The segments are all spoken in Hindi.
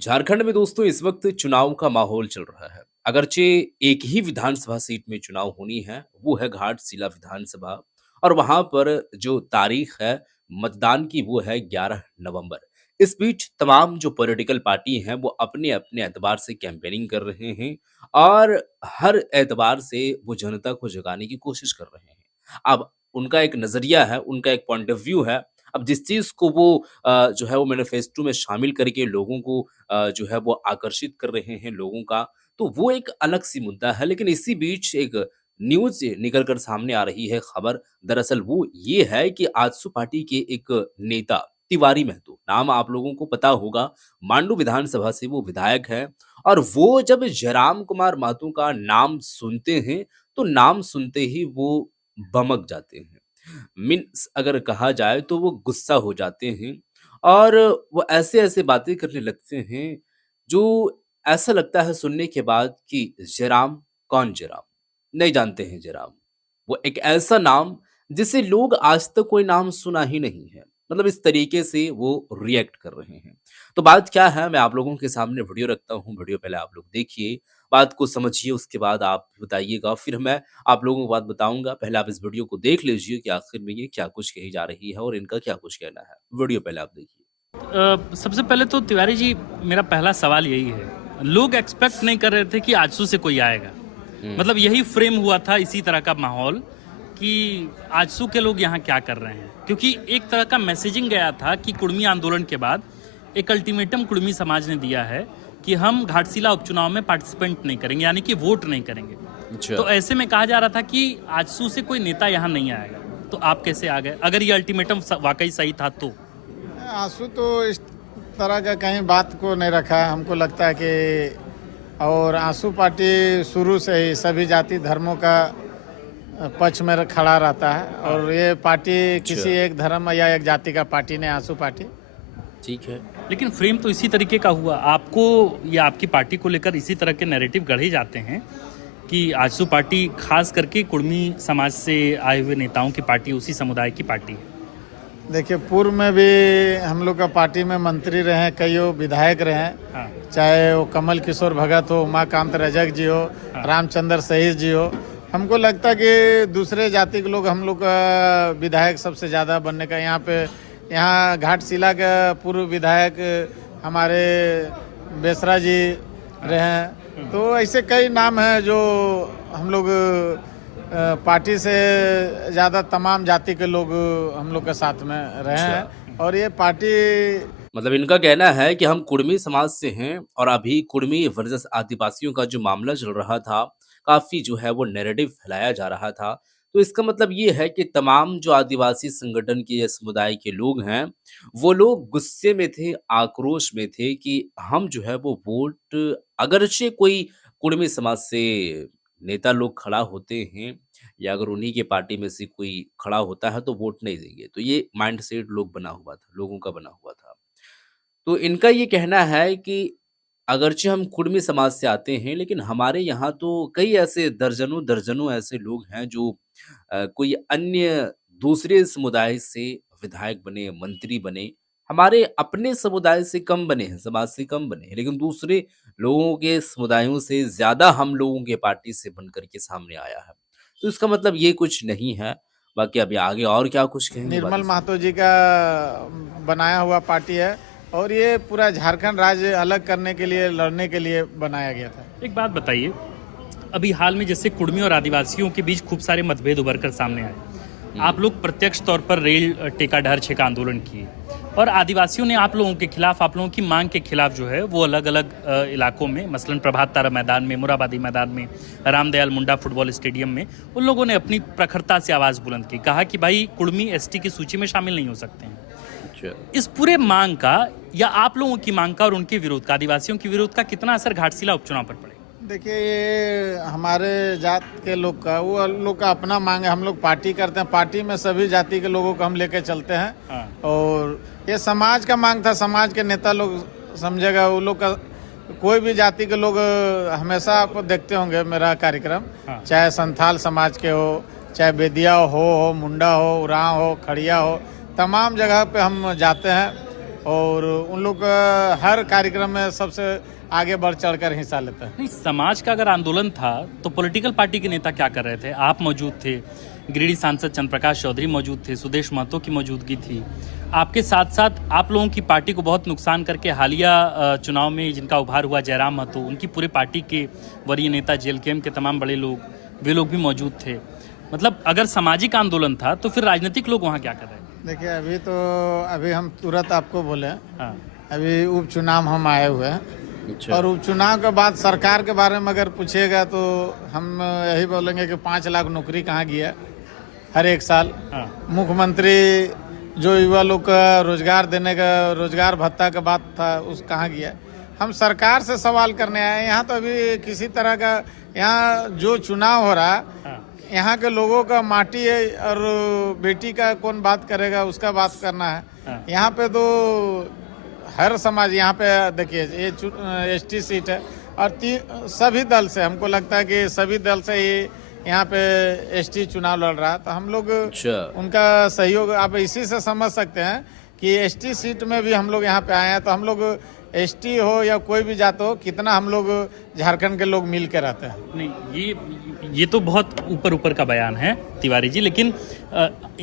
झारखंड में दोस्तों इस वक्त चुनाव का माहौल चल रहा है। अगरचे एक ही विधानसभा सीट में चुनाव होनी है, वो है घाटशिला विधानसभा। और वहां पर जो तारीख है मतदान की वो है 11 नवंबर। इस बीच तमाम जो पॉलिटिकल पार्टी हैं वो अपने अपने एतबार से कैंपेनिंग कर रहे हैं और हर एतबार से वो जनता को जगाने की कोशिश कर रहे हैं। अब उनका एक नजरिया है, उनका एक पॉइंट ऑफ व्यू है। अब जिस चीज को वो जो है वो मैनिफेस्टो में शामिल करके लोगों को जो है वो आकर्षित कर रहे हैं लोगों का, तो वो एक अलग सी मुद्दा है। लेकिन इसी बीच एक न्यूज़ निकल कर सामने आ रही है खबर, दरअसल वो ये है कि आजसू पार्टी के एक नेता तिवारी महतो, नाम आप लोगों को पता होगा, मांडू विधानसभा से वो विधायक हैं और वो जब जयराम कुमार महतो का नाम सुनते हैं, तो नाम सुनते ही वो बमक जाते हैं। मीन्स अगर कहा जाए तो वो गुस्सा हो जाते हैं और वो ऐसे-ऐसे बातें करने लगते हैं, जो ऐसा लगता है सुनने के बाद कि जयराम, कौन जयराम? नहीं जानते हैं जयराम। वो एक ऐसा नाम जिसे लोग आज तक कोई नाम सुना ही नहीं है। मतलब इस तरीके से वो रिएक्ट कर रहे हैं। तो बात क्या है मैं आप लोगों के सामने वीडियो रखता हूँ, वीडियो पहले आप लोग देखिए, बात को समझिए उसके बाद आप बताइएगा, फिर मैं आप लोगों को बात बताऊँगा। पहले आप इस वीडियो को देख लीजिए कि आखिर में ये क्या कुछ कही जा रही है और इनका क्या कुछ कहना है। वीडियो पहले आप देखिए। सबसे पहले तो तिवारी जी, मेरा पहला सवाल यही है। लोग एक्सपेक्ट नहीं कर रहे थे कि आजसू से कोई आएगा। हुँ। मतलब यही फ्रेम हुआ था, इसी तरह का माहौल कि आजसू के लोग यहाँ क्या कर रहे हैं, क्योंकि एक तरह का मैसेजिंग गया था कि कुर्मी आंदोलन के बाद एक अल्टीमेटम कुर्मी समाज ने दिया है कि हम घाटशिला उपचुनाव में पार्टिसिपेंट नहीं करेंगे, यानी कि वोट नहीं करेंगे। अच्छा। तो ऐसे में कहा जा रहा था कि आजसू से कोई नेता यहाँ नहीं आएगा। तो आप कैसे आ गए, अगर ये अल्टीमेटम वाकई सही था तो? आंसू तो इस तरह का कहीं बात को नहीं रखा है। हमको लगता है कि और आंसू पार्टी शुरू से ही सभी जाति धर्मों का पक्ष में खड़ा रहता है और ये पार्टी अच्छा। किसी एक धर्म या एक जाति का पार्टी नहीं, आंसू पार्टी। ठीक है। लेकिन फ्रेम तो इसी तरीके का हुआ, आपको या आपकी पार्टी को लेकर इसी तरह के नैरेटिव गढ़े जाते हैं कि आजसू पार्टी खास करके कुर्मी समाज से आए हुए नेताओं की पार्टी, उसी समुदाय की पार्टी है। देखिए, पूर्व में भी हम लोग का पार्टी में मंत्री रहे हैं, कई विधायक रहे हैं। हाँ। चाहे वो कमल किशोर भगत हो, उमाकांत रजक जी हो, हाँ। रामचंद्र सहीस जी हो। हमको लगता है कि दूसरे जाति के लोग हम लोग का विधायक सबसे ज़्यादा बनने का यहाँ घाटशिला का पूर्व विधायक हमारे बेसरा जी रहे हैं। तो ऐसे कई नाम हैं जो हम लोग पार्टी से ज़्यादा तमाम जाति के लोग हम लोग के साथ में रहे हैं और ये पार्टी मतलब इनका कहना है कि हम कुर्मी समाज से हैं और अभी कुर्मी वर्सेस आदिवासियों का जो मामला चल रहा था, काफ़ी जो है वो नैरेटिव फैलाया जा रहा था। तो इसका मतलब ये है कि तमाम जो आदिवासी संगठन के या समुदाय के लोग हैं, वो लोग गुस्से में थे, आक्रोश में थे कि हम जो है वो वोट अगरचे कोई कुर्मी समाज से नेता लोग खड़ा होते हैं या अगर उन्हीं के पार्टी में से कोई खड़ा होता है तो वोट नहीं देंगे। तो ये माइंडसेट लोग बना हुआ था, लोगों का बना हुआ था। तो इनका ये कहना है कि अगरचे हम कुर्मी समाज से आते हैं, लेकिन हमारे यहाँ तो कई ऐसे दर्जनों-दर्जनों ऐसे लोग हैं जो कोई अन्य दूसरे समुदाय से विधायक बने, मंत्री बने, हमारे अपने समुदाय से कम बने हैं, समाज से कम बने हैं, लेकिन दूसरे लोगों के समुदायों से ज़्यादा हम लोगों के पार्टी से बन कर के सामने आया है। तो इसका मतलब ये कुछ नहीं है। बाकी अभी आगे और क्या कुछ कहेंगे निर्मल बाकी महतो जी का बनाया हुआ पार्टी है और ये पूरा झारखंड राज्य अलग करने के लिए, लड़ने के लिए बनाया गया था। एक बात बताइए, अभी हाल में जैसे कुर्मी और आदिवासियों के बीच खूब सारे मतभेद उभर कर सामने आए। आप लोग प्रत्यक्ष तौर पर रेल टेका ढहर छेका आंदोलन किए और आदिवासियों ने आप लोगों के खिलाफ, आप लोगों की मांग के खिलाफ जो है वो अलग अलग इलाकों में, मसलन प्रभात तारा मैदान में, मुराबादी मैदान में, रामदयाल मुंडा फुटबॉल स्टेडियम में, उन लोगों ने अपनी प्रखरता से आवाज़ बुलंद की, कहा कि भाई कुर्मी एसटी की सूची में शामिल नहीं हो सकते हैं। अच्छा। इस पूरे मांग का या आप लोगों की मांग का और उनके विरोध का, आदिवासियों के विरोध का कितना असर घाटशिला उपचुनाव पर पड़ेगा? देखिए, ये हमारे जात के लोग का, वो लोग का अपना मांग है। हम लोग पार्टी करते हैं, पार्टी में सभी जाति के लोगों को हम लेके चलते हैं। हाँ। और ये समाज का मांग था, समाज के नेता लोग समझेगा। वो लोग का कोई भी जाति के लोग, हमेशा आप देखते होंगे मेरा कार्यक्रम, हाँ। चाहे संथाल समाज के हो, चाहे बेदिया हो, मुंडा हो, उरांव हो, खड़िया हो, तमाम जगह पे हम जाते हैं और उन लोग हर कार्यक्रम में सबसे आगे बढ़ चढ़कर हिस्सा लेते हैं। नहीं, समाज का अगर आंदोलन था तो पॉलिटिकल पार्टी के नेता क्या कर रहे थे? आप मौजूद थे, गिरिडीह सांसद चंद्रप्रकाश चौधरी मौजूद थे, सुदेश महतो की मौजूदगी थी। आपके साथ साथ आप लोगों की पार्टी को बहुत नुकसान करके हालिया चुनाव में जिनका उभार हुआ जयराम महतो, उनकी पूरे पार्टी के वरीय नेता जेएलकेएम के तमाम बड़े लोग, वे लोग भी मौजूद थे। मतलब अगर सामाजिक आंदोलन था तो फिर राजनीतिक लोग वहाँ क्या कर रहे हैं? देखिए अभी हम तुरंत आपको बोले, हाँ, अभी उपचुनाव हम आए हुए हैं अच्छा। और उपचुनाव के बाद सरकार के बारे में अगर पूछिएगा तो हम यही बोलेंगे कि 5 लाख नौकरी कहाँ गया हर एक साल। हाँ, मुख्यमंत्री जो युवा लोग का रोजगार देने का रोजगार भत्ता का बात था उस कहाँ गया। हम सरकार से सवाल करने आए हैं। यहाँ तो अभी किसी तरह का, यहाँ जो चुनाव हो रहा है, हाँ, यहाँ के लोगों का माटी है और बेटी का कौन बात करेगा उसका बात करना है। हाँ। यहाँ पे तो हर समाज, यहाँ पे देखिए ये एसटी सीट है और सभी दल से, हमको लगता है कि सभी दल से ही यहाँ पे एसटी चुनाव लड़ रहा है। तो हम लोग अच्छा। उनका सहयोग आप इसी से समझ सकते हैं कि एसटी सीट में भी हम लोग यहाँ पे आए हैं। तो हम लोग एसटी हो या कोई भी जात हो, कितना हम लोग झारखंड के लोग मिल के रहते हैं। नहीं, ये तो बहुत ऊपर ऊपर का बयान है तिवारी जी, लेकिन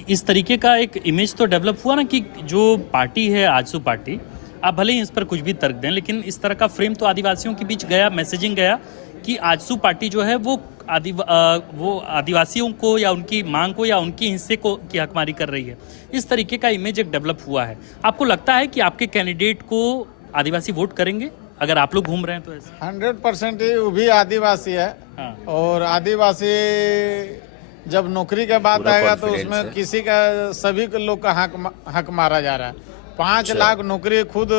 इस तरीके का एक इमेज तो डेवलप हुआ ना कि जो पार्टी है आजसू पार्टी, आप भले ही इस पर कुछ भी तर्क दें, लेकिन इस तरह का फ्रेम तो आदिवासियों के बीच गया, मैसेजिंग गया कि आजसू पार्टी जो है वो आदिवासियों को या उनकी मांग को या उनकी हिस्से को की हकमारी कर रही है। इस तरीके का इमेज एक डेवलप हुआ है। आपको लगता है कि आपके कैंडिडेट को आदिवासी वोट करेंगे अगर आप लोग घूम रहे हैं तो? ऐसे 100% ही वो भी आदिवासी है। हाँ, और आदिवासी जब नौकरी का बात पूरा आएगा तो confidence उसमें है। किसी का, सभी के लोग का हक मारा जा रहा है। 5 अच्छा। लाख नौकरी, खुद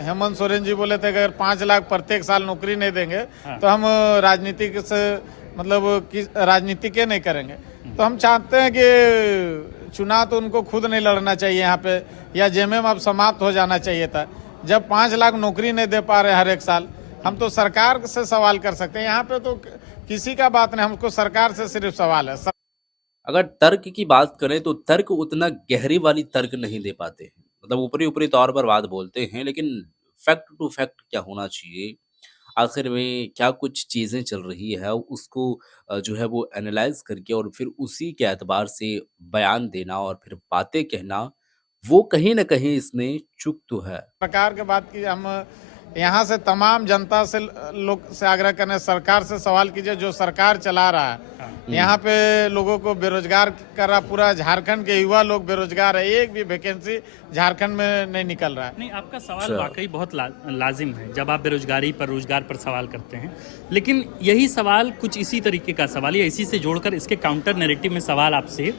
हेमंत सोरेन जी बोले थे कि अगर 5 लाख प्रत्येक साल नौकरी नहीं देंगे हाँ। तो हम राजनीतिक से मतलब राजनीति के नहीं करेंगे। तो हम चाहते हैं कि चुनाव तो उनको खुद नहीं लड़ना चाहिए यहाँ पे, या जेएमएम अब समाप्त हो जाना चाहिए था। जब 5 लाख नौकरी नहीं दे पा रहे हर एक साल, हम तो सरकार से सवाल कर सकते हैं। यहाँ पे तो किसी का बात नहीं, हमको सरकार से सिर्फ सवाल है। अगर तर्क की बात करें तो तर्क उतना गहरी वाली तर्क नहीं दे पाते हैं। मतलब ऊपरी ऊपरी तौर पर बात बोलते हैं, लेकिन फैक्ट टू फैक्ट क्या होना चाहिए, आखिर में क्या कुछ चीज़ें चल रही है, उसको जो है वो एनालाइज करके और फिर उसी के एतबार से बयान देना और फिर बातें कहना, वो कहीं न कहीं इसमें चूक तो है। प्रकार के बात की हम यहाँ से तमाम जनता से लोग से आग्रह करने, सरकार से सवाल कीजिए जो सरकार चला रहा है। यहाँ पे लोगों को बेरोजगार कर रहा, पूरा झारखंड के युवा लोग बेरोजगार है, एक भी वैकेंसी झारखंड में नहीं निकल रहा है। नहीं, आपका सवाल अच्छा। वाकई बहुत लाजिम है जब आप बेरोजगारी पर, रोजगार पर सवाल करते हैं, लेकिन यही सवाल कुछ इसी तरीके का सवाल या इसी से जोड़कर इसके काउंटर नैरेटिव में सवाल आपसे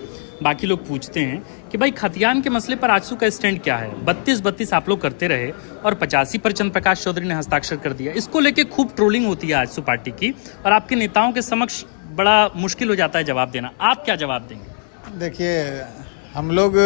बाकी लोग पूछते हैं कि भाई खतियान के मसले पर आजसू का स्टैंड क्या है? 32-32 आप लोग करते रहे और 85 पर चंद्रप्रकाश चौधरी ने हस्ताक्षर कर दिया। इसको लेके खूब ट्रोलिंग होती है आजसू पार्टी की और आपके नेताओं के समक्ष बड़ा मुश्किल हो जाता है जवाब देना। आप क्या जवाब देंगे? देखिए हम लोग,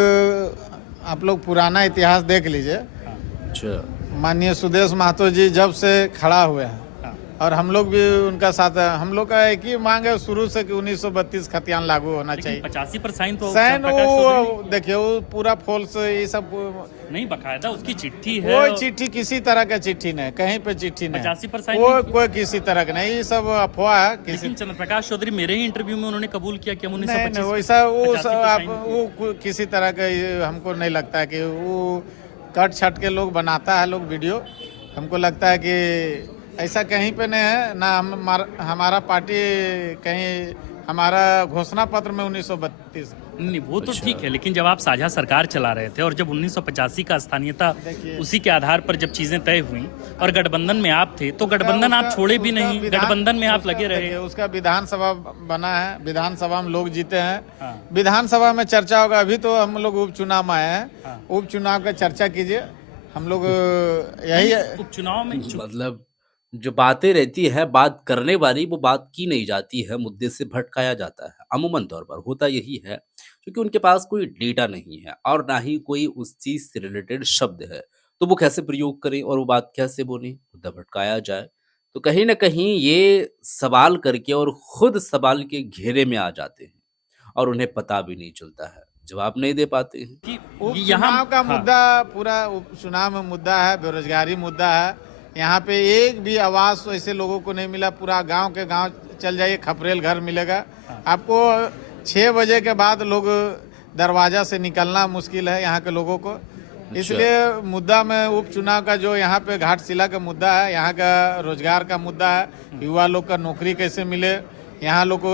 आप लोग पुराना इतिहास देख लीजिए। अच्छा। माननीय सुदेश महतो जी जब से खड़ा हुए हैं हाँ, और हम लोग भी उनका साथ है। हम लोग का एक ही मांग है शुरू से कि 1932 खतियान लागू होना चाहिए। 85 पर साइन तो सैन चंद्रप्रकाश चौधरी वो देखिए वो पूरा फॉल्स, ये सब ने- नहीं, बकायदा उसकी चिट्ठी है। कोई चिट्ठी, किसी तरह का चिट्ठी नहीं, कहीं पे चिट्ठी नहीं, 85 पर साइन वो नहीं कोई किसी तरह का नहीं, ये सब अफवाह है। किसी लेकिन चंद्रप्रकाश चौधरी मेरे ही इंटरव्यू में उन्होंने कबूल किया कि हम नहीं 1925 नहीं वैसा वो 85 सब पे आप साइन वो किसी तरह का ये हमको नहीं लगता है कि वो कट छट के लोग बनाता है लोग वीडियो। हमको लगता है कि ऐसा कहीं पे नहीं है ना। हमारा पार्टी कहीं, हमारा घोषणा पत्र में 1932। नहीं, वो तो अच्छा। ठीक है, लेकिन जब आप साझा सरकार चला रहे थे और जब 1985 का स्थानीयता देखिए, उसी के आधार पर जब चीजें तय हुई और गठबंधन में आप थे तो गठबंधन आप छोड़े भी नहीं, गठबंधन में आप लगे रहे। उसका विधानसभा बना है, विधानसभा में लोग जीते हैं। हाँ, विधानसभा में चर्चा होगा। अभी तो हम लोग उपचुनाव में आए हैं, हाँ। उपचुनाव का चर्चा कीजिए। हम लोग यही है। उपचुनाव में मतलब जो बातें रहती है, बात करने वाली, वो बात की नहीं जाती है, मुद्दे से भटकाया जाता है। अमूमन तौर पर होता यही है, क्योंकि उनके पास कोई डेटा नहीं है और ना ही कोई उस चीज से रिलेटेड शब्द है, तो वो कैसे प्रयोग करें और वो बात कैसे बोलें, मुद्दा भटकाया जाए। तो कहीं ना कहीं ये सवाल करके और खुद सवाल के घेरे में आ जाते हैं और उन्हें पता भी नहीं चलता है। जवाब नहीं दे पाते हैं। कि उपचुनाव का हाँ, मुद्दा पूरा उपचुनाव में मुद्दा है, बेरोजगारी मुद्दा है। यहाँ पे एक भी आवास ऐसे लोगों को नहीं मिला। पूरा गांव के गांव चल जाइए, खपरेल घर मिलेगा आपको। 6 बजे के बाद लोग दरवाजा से निकलना मुश्किल है यहाँ के लोगों को। इसलिए मुद्दा में उपचुनाव का जो यहाँ पे घाटशिला का मुद्दा है, यहाँ का रोजगार का मुद्दा है, युवा लोग का नौकरी कैसे मिले, यहाँ लोग को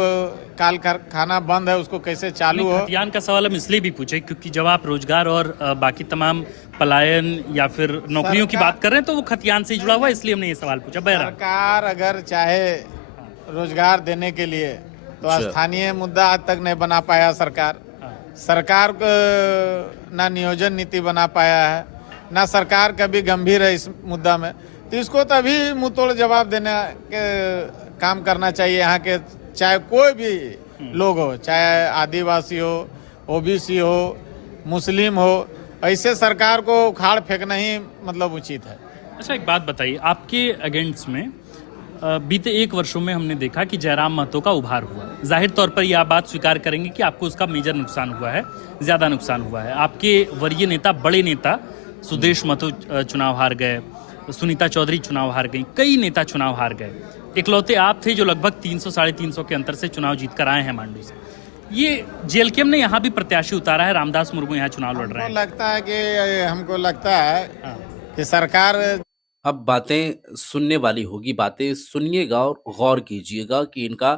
काल कारखाना बंद है उसको कैसे चालू हो। खतियान का सवाल हम इसलिए भी पूछे क्योंकि जब आप रोजगार और बाकी तमाम पलायन या फिर नौकरियों की बात कर रहे हैं तो वो खतियान से ही जुड़ा हुआ है, इसलिए हमने ये सवाल पूछा। बहरहाल सरकार अगर चाहे रोजगार देने के लिए तो स्थानीय मुद्दा आज तक नहीं बना पाया सरकार को ना नियोजन नीति बना पाया है, ना सरकार कभी गंभीर है इस मुद्दा में। तो इसको तभी मुंहतोड़ जवाब देने के काम करना चाहिए। यहाँ के चाहे कोई भी लोग हो, चाहे आदिवासी हो, ओबीसी हो, मुस्लिम हो, ऐसे सरकार को उखाड़ फेंकना ही मतलब उचित है। अच्छा, एक बात बताइए, आपके अगेंस्ट में बीते 1 वर्षों में हमने देखा कि जयराम महतो का उभार हुआ। जाहिर तौर पर यह आप बात स्वीकार करेंगे कि आपको उसका मेजर नुकसान हुआ है, ज्यादा नुकसान हुआ है। आपके वरीय नेता, बड़े नेता सुदेश महतो चुनाव हार गए, सुनीता चौधरी चुनाव हार गई, कई नेता चुनाव हार गए। इकलौते आप थे जो लगभग 300-350 के अंतर से चुनाव जीत कर आए हैं मांडू से। ये जेएलकेएम ने यहाँ भी प्रत्याशी उतारा है, रामदास मुर्मू यहाँ चुनाव लड़ रहे हैं। हमको लगता है कि सरकार अब बातें सुनने वाली होगी, बातें सुनिएगा और गौर कीजिएगा कि इनका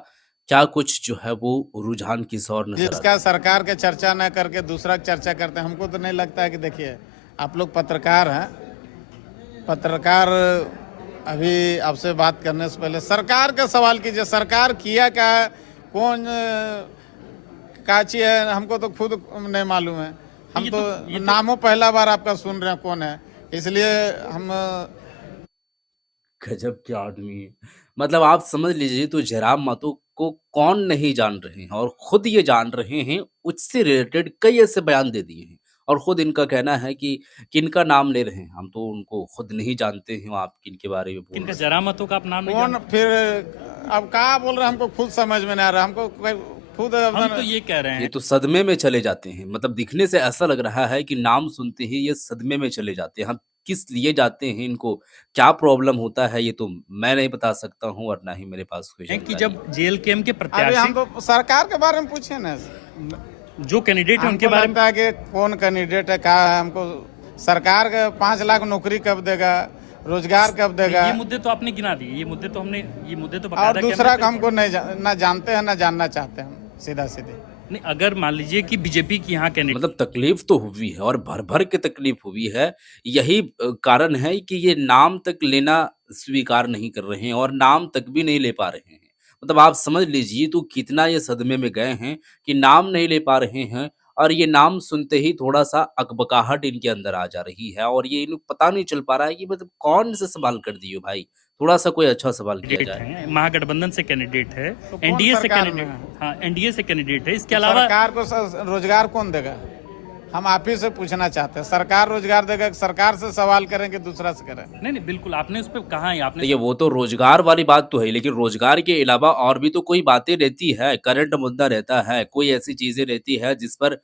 क्या कुछ जो है वो रुझान किस और नजर जिसका सरकार के चर्चा न करके दूसरा चर्चा करते हैं। हमको तो नहीं लगता है कि देखिए आप लोग पत्रकार हैं, पत्रकार अभी आपसे बात करने से पहले सरकार का सवाल कीजिए। सरकार किया क्या, कौन काची है, हमको तो खुद नहीं मालूम है। हम तो नामों पहला बार आपका सुन रहे हैं कौन है, इसलिए हम गजब के आदमी है। मतलब आप समझ लीजिए तो जयराम महतो को कौन नहीं जान रहे हैं और खुद ये जान रहे हैं, उससे रिलेटेड कई ऐसे बयान दे दिए हैं और खुद इनका कहना है कि किनका नाम ले रहे हैं, हम तो उनको खुद नहीं जानते हैं, आप किनके बारे में बोल किनका, रहे हैं। जयराम महतो का आप नाम नहीं कौन जानते? फिर अब कहा बोल रहे हैं, हमको खुद समझ में नहीं आ रहा। हमको खुद हम तो ये कह रहे ये हैं तो सदमे में चले जाते हैं। मतलब दिखने से ऐसा लग रहा है कि नाम सुनते ही ये सदमे में चले जाते हैं। हम किस लिए जाते हैं, इनको क्या प्रॉब्लम होता है, ये तो मैं नहीं बता सकता हूँ और ना ही मेरे पास कोई कि जानकारी जब जेएलकेएम के अभी प्रत्याशी हम तो सरकार के बारे में पूछे ना, जो कैंडिडेट है उनके हमको बारे में लगता है कि कौन कैंडिडेट है, कहा है। हमको सरकार का 5 लाख नौकरी कब देगा, रोजगार कब देगा, ये मुद्दे तो आपने गिना दिए, ये मुद्दे तो और बकायदा दूसरा कैबिनेट हमको नहीं ना जानते हैं ना जानना चाहते हैं, सीधा सीधे। नहीं, अगर मान लीजिए कि बीजेपी की यहाँ कैंडिडेट मतलब तकलीफ तो हुई है और भर भर के तकलीफ हुई है। यही कारण है कि ये नाम तक लेना स्वीकार नहीं कर रहे हैं और नाम तक भी नहीं ले पा रहे हैं। मतलब आप समझ लीजिए तो कितना ये सदमे में गए हैं कि नाम नहीं ले पा रहे हैं और ये नाम सुनते ही थोड़ा-सा अकबकाहट इनके अंदर आ जा रही है और ये इन्हें पता नहीं चल पा रहा है कि मतलब कौन से सवाल कर दिए भाई? थोड़ा-सा कोई अच्छा सवाल किया जाए। हैं, महागठबंधन से कैंडिडेट है, तो कौन एनडीए से सरकार कैंडिडेट, में है? हाँ एनडीए से कैंडिडेट है। इसके अलावा सरकार को रोजगार कौन देगा, हम आप ही से पूछना चाहते हैं। सरकार रोजगार देगा, सरकार से सवाल करें कि दूसरा से करें? नहीं, बिल्कुल आपने उस पर कहा है, आपने देखिए वो तो रोजगार वाली बात तो है, लेकिन रोजगार के अलावा और भी तो कोई बातें रहती है, करंट मुद्दा रहता है, कोई ऐसी चीजें रहती है जिस पर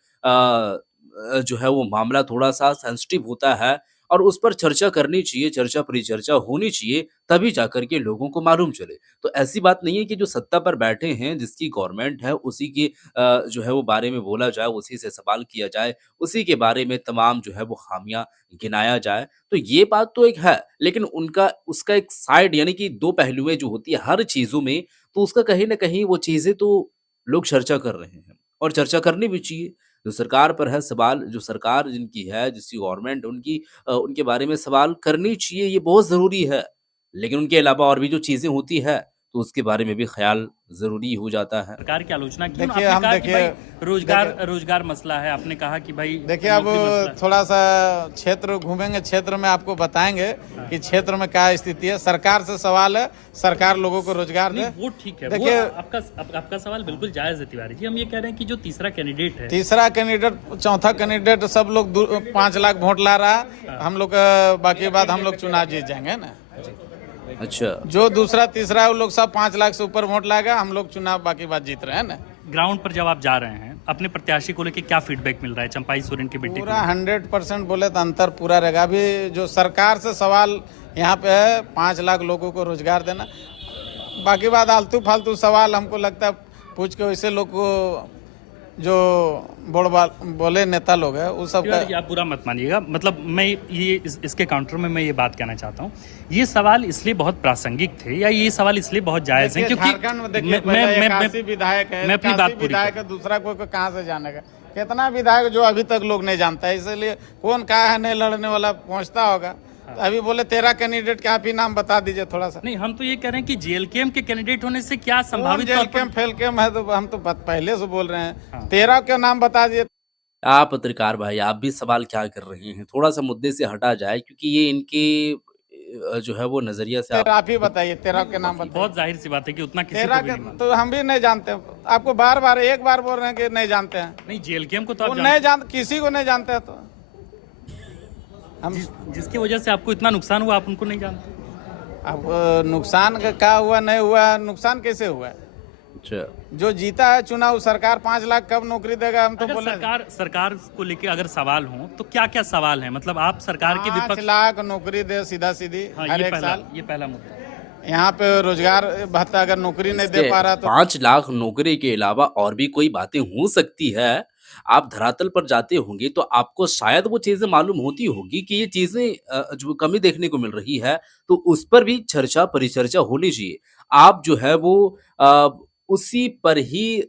जो है वो मामला थोड़ा-सा सेंसिटिव होता है और उस पर चर्चा करनी चाहिए, चर्चा परिचर्चा होनी चाहिए, तभी जाकर के लोगों को मालूम चले। तो ऐसी बात नहीं है कि जो सत्ता पर बैठे हैं, जिसकी गवर्नमेंट है, उसी के जो है वो बारे में बोला जाए, उसी से सवाल किया जाए, उसी के बारे में तमाम जो है वो खामियाँ गिनाया जाए। तो ये बात तो एक है, लेकिन उनका उसका एक साइड यानी कि 2 पहलुएँ जो होती है हर चीज़ों में, तो उसका कहीं न कहीं वो चीज़ें तो लोग चर्चा कर रहे हैं और चर्चा करनी भी चाहिए। जो सरकार पर है सवाल, जो सरकार जिनकी है, जिसकी गवर्नमेंट उनकी उनके बारे में सवाल करनी चाहिए, ये बहुत ज़रूरी है। लेकिन उनके अलावा और भी जो चीज़ें होती है, तो उसके बारे में भी ख़्याल ज़रूरी हो जाता है। सरकार की आलोचना की, देखिए, आपने हम कहा कि देखिए- भाई रोजगार मसला है, आपने कहा कि भाई देखिए अब नौकरी मसला है। थोड़ा सा क्षेत्र घूमेंगे, क्षेत्र में आपको बताएंगे कि क्षेत्र में क्या स्थिति है। सरकार से सवाल है, सरकार लोगों को रोजगार दे। नहीं, वो ठीक है, देखिए- वो आपका सवाल बिल्कुल जायज है तिवारी जी। हम ये कह रहे हैं कि जो तीसरा कैंडिडेट है, तीसरा कैंडिडेट, चौथा कैंडिडेट सब लोग 5 लाख वोट ला रहा है। हम लोग बाकी बात हम लोग चुनाव जीत जाएंगे ना। अच्छा, जो दूसरा तीसरा है वो लोग सब 5 लाख से ऊपर वोट लाएगा, हम लोग चुनाव बाकी बात जीत रहे हैं ना। ग्राउंड पर जब आप जा रहे हैं अपने प्रत्याशी को लेके क्या फीडबैक मिल रहा है चंपाई सोरेन के बेटे पूरा को? 100% बोले तो अंतर पूरा रहेगा। अभी जो सरकार से सवाल यहाँ पे है 5 लाख लोगों को रोजगार देना, बाकी बात आलतू फालतू सवाल हमको लगता है पूछ के वैसे लोग को जो बोले नेता लोग है वो सब यार, आप बुरा मत मानिएगा, मतलब मैं ये इसके काउंटर में मैं ये बात कहना चाहता हूँ, ये सवाल इसलिए बहुत प्रासंगिक थे या ये सवाल इसलिए बहुत जायज है क्योंकि झारखंड में देखिए पहले 81 विधायक है, मैं अपनी बात 81 पूरी विधायक है, दूसरा कोई को कहाँ से जानेगा? कितना विधायक जो अभी तक लोग नहीं जानता है, इसलिए कौन कहा है नहीं लड़ने वाला पहुंचता होगा। तो अभी बोले 13 कैंडिडेट के आप ही नाम बता दीजिए थोड़ा सा। नहीं, हम तो ये कह रहे हैं कि जेएलकेएम के कैंडिडेट होने से क्या संभावित तौर जेल पर फेल केम है, तो हम तो पहले से बोल रहे हैं 13 के नाम बता दिए। आप पत्रकार भाई, आप भी सवाल क्या कर रहे हैं? थोड़ा-सा मुद्दे से हटा जाए क्योंकि ये इनके जो है वो नज़रिया से आप ही बताइए 13 के नाम बताइए। बहुत जाहिर सी बात है कि उतना किसी 13 को भी के नहीं मालूम। तो हम भी नहीं जानते, आपको बार बार एक बार बोल रहे हैं कि नहीं जानते हैं। नहीं, जेएलकेएम को तो वो आप नहीं जानते, किसी को नहीं जानते हैं तो हम जिसकी वजह से आपको इतना नुकसान हुआ आप उनको नहीं जानते। अब नुकसान का क्या हुआ नहीं हुआ, नुकसान कैसे हुआ है? अच्छा, जो जीता है चुनाव, सरकार 5 लाख कब नौकरी देगा? हम तो अगर बोले सरकार को लेके अगर सवाल हो तो क्या क्या सवाल है, मतलब आप सरकार के 5 विपक्ष। लाख नौकरी दे सीधा सीधी हाँ, हर एक साल। ये पहला मुद्दा है। यहाँ पे रोजगार भत्ता अगर नौकरी नहीं दे पा रहा तो 5 लाख नौकरी के अलावा और भी कोई बातें हो सकती है। आप धरातल पर जाते होंगे तो आपको शायद वो चीज़ें मालूम होती होगी कि ये चीज़ें जो कमी देखने को मिल रही है, तो उस पर भी चर्चा परिचर्चा होनी चाहिए। आप जो है वो अ, उसी पर ही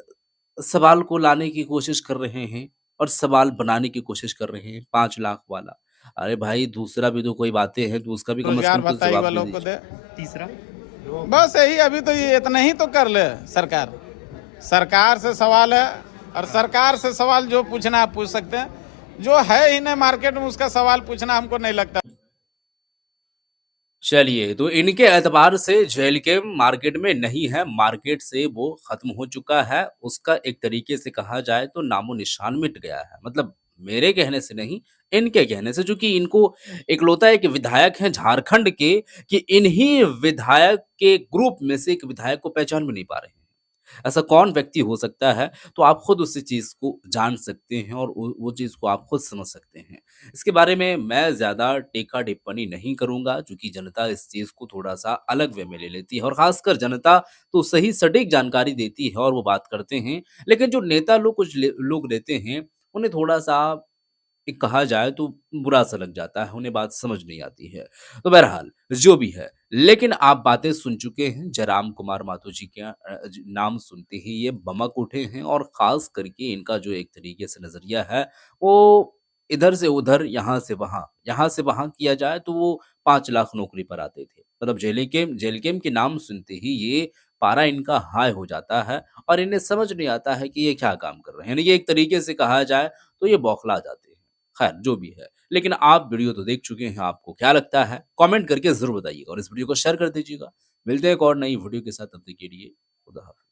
सवाल को लाने की कोशिश कर रहे हैं और सवाल बनाने की कोशिश कर रहे हैं 5 लाख वाला। अरे भाई, दूसरा भी तो कोई बातें हैं तो उसका भी कम से रोजगार कम तो भत्ता जवाब युवा दे लोग को दीजिए। दे। तीसरा, बस यही, अभी तो ये इतना ही तो कर ले सरकार। सरकार से सवाल है और सरकार से सवाल जो पूछना आप पूछ सकते हैं, जो है ही नहीं मार्केट में उसका सवाल पूछना हमको नहीं लगता। चलिए, तो इनके एतबार से जेएलकेएम मार्केट में नहीं है, मार्केट से वो खत्म हो चुका है। उसका एक तरीके से कहा जाए तो नामो-निशान मिट गया है। मतलब मेरे कहने से नहीं, इनके कहने से, चूँकि इनको इकलौता एक विधायक हैं झारखंड के कि इन्हीं विधायक के ग्रुप में से एक विधायक को पहचान भी नहीं पा रहे हैं। ऐसा कौन व्यक्ति हो सकता है? तो आप खुद उस चीज़ को जान सकते हैं और वो चीज़ को आप खुद समझ सकते हैं। इसके बारे में मैं ज़्यादा टीका-टिप्पणी नहीं करूँगा, चूँकि जनता इस चीज़ को थोड़ा-सा अलग वे में ले लेती है और ख़ासकर जनता तो सही सटीक जानकारी देती है और वो बात करते हैं। लेकिन जो नेता लोग कुछ लोग रहते हैं, उन्हें थोड़ा-सा एक कहा जाए तो बुरा-सा लग जाता है, उन्हें बात समझ नहीं आती है। तो बहरहाल जो भी है, लेकिन आप बातें सुन चुके हैं, जयराम कुमार माथुर जी के नाम सुनते ही ये भमक उठे हैं और ख़ास करके इनका जो एक तरीके से नज़रिया है, वो इधर से उधर, यहाँ से वहाँ किया जाए तो वो 5 लाख नौकरी पर आते थे। मतलब जेलकेम के नाम सुनते ही ये पारा इनका हाई हो जाता है और इन्हें समझ नहीं आता है कि ये क्या काम कर रहे हैं। यानी ये एक तरीके से कहा जाए तो ये बौखला जाते हैं। खैर जो भी है, लेकिन आप वीडियो तो देख चुके हैं, आपको क्या लगता है? कमेंट करके ज़रूर बताइएगा और इस वीडियो को शेयर कर दीजिएगा। मिलते हैं एक और नई वीडियो के साथ, तब तक के लिए खुदा हाफ़िज़।